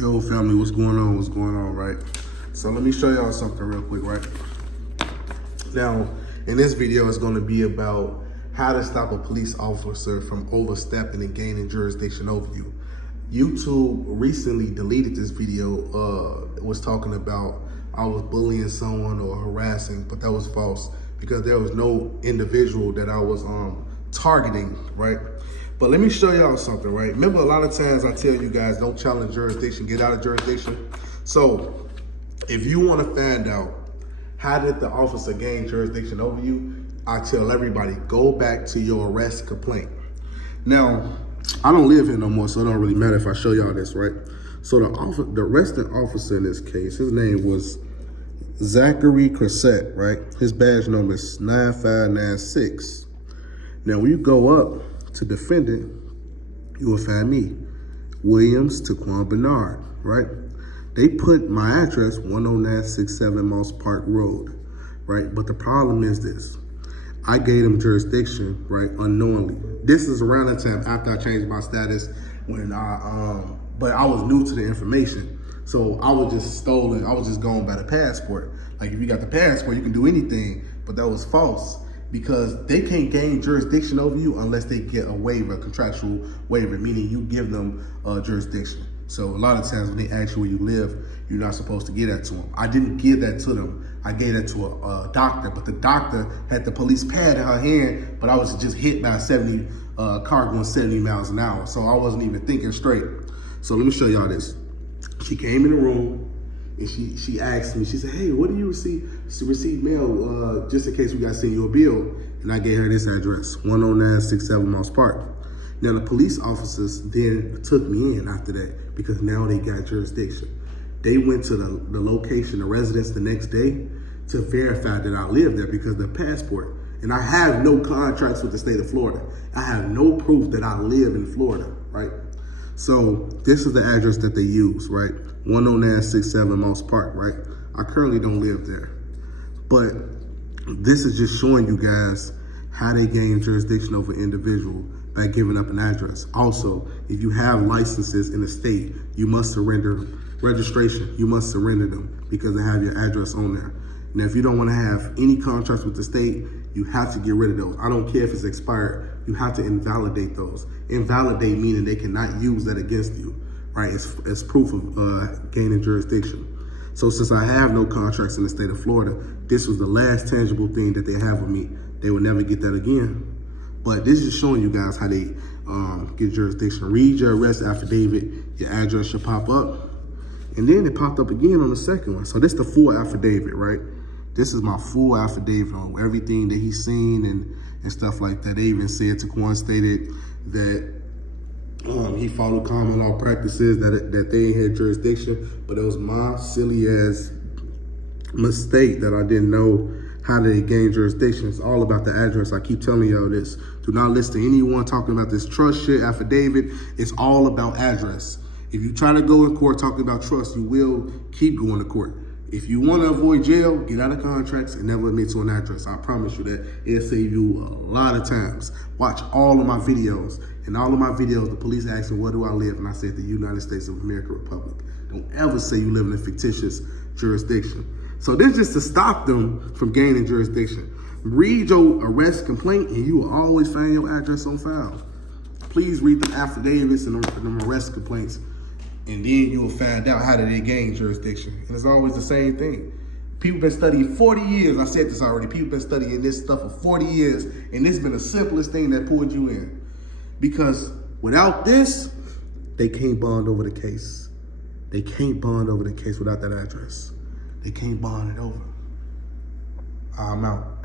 Yo, family, what's going on? What's going on, right? So let me show y'all something real quick, right? Now, in this video, it's going to be about how to stop a police officer from overstepping and gaining jurisdiction over you. YouTube recently deleted this video. It was talking about I was bullying someone or harassing, but that was false because there was no individual that I was targeting, right? But let me show y'all something, right? Remember, a lot of times I tell you guys, don't challenge jurisdiction, get out of jurisdiction. So if you want to find out how did the officer gain jurisdiction over you, I tell everybody, go back to your arrest complaint. Now, I don't live here no more, so it don't really matter if I show y'all this, right? So the arresting officer in this case, his name was Zachary Cressett, right? His badge number is 9596. Now, when you go up to defendant, you will find me, Williams Taquan Bernard, right? They put my address 10967 Moss Park Road, right? But the problem is this. I gave them jurisdiction, right, unknowingly. This is around the time after I changed my status when but I was new to the information. So I was just going by the passport. Like if you got the passport, you can do anything, but that was false because they can't gain jurisdiction over you unless they get a waiver, a contractual waiver, meaning you give them jurisdiction. So a lot of times when they ask you where you live, you're not supposed to give that to them. I didn't give that to them. I gave that to a doctor, but the doctor had the police pad in her hand, but I was just hit by a car going 70 miles an hour. So I wasn't even thinking straight. So let me show y'all this. She came in the room and she asked me, she said, hey, what do you receive? She received mail just in case we got to send you a bill. And I gave her this address, 10967 Moss Park. Now the police officers then took me in after that because now they got jurisdiction. They went to the location, the residence the next day to verify that I live there because of the passport. And I have no contracts with the state of Florida. I have no proof that I live in Florida, right? So this is the address that they use, right? 10967 Moss Park, right? I currently don't live there. But this is just showing you guys how they gain jurisdiction over an individual by giving up an address. Also, if you have licenses in the state, you must surrender registration. You must surrender them because they have your address on there. Now, if you don't want to have any contracts with the state, you have to get rid of those. I don't care if it's expired. You have to invalidate those. Invalidate meaning they cannot use that against you, right? It's proof of gaining jurisdiction. So since I have no contracts in the state of Florida, this was the last tangible thing that they have with me. They will never get that again. But this is showing you guys how they get jurisdiction. Read your arrest affidavit. Your address should pop up. And then it popped up again on the second one. So this is the full affidavit, right? This is my full affidavit on everything that he's seen and stuff like that. They even said Taquan stated that he followed common law practices, that they had jurisdiction, but it was my silly ass mistake that I didn't know how they gain jurisdiction. It's all about the address. I keep telling y'all this. Do not listen to anyone talking about this trust shit, affidavit. It's all about address. If you try to go in court talking about trust, you will keep going to court. If you want to avoid jail, get out of contracts and never admit to an address. I promise you that it'll save you a lot of times. Watch all of my videos. In all of my videos, the police asked me, where do I live? And I said, the United States of America Republic. Don't ever say you live in a fictitious jurisdiction. So this is just to stop them from gaining jurisdiction. Read your arrest complaint and you will always find your address on file. Please read the affidavits and the arrest complaints, and then you will find out how did they gain jurisdiction. And it's always the same thing. People been studying 40 years. I said this already. People been studying this stuff for 40 years, and this has been the simplest thing that pulled you in. Because without this, they can't bond over the case. They can't bond over the case without that address. They can't bond it over. I'm out.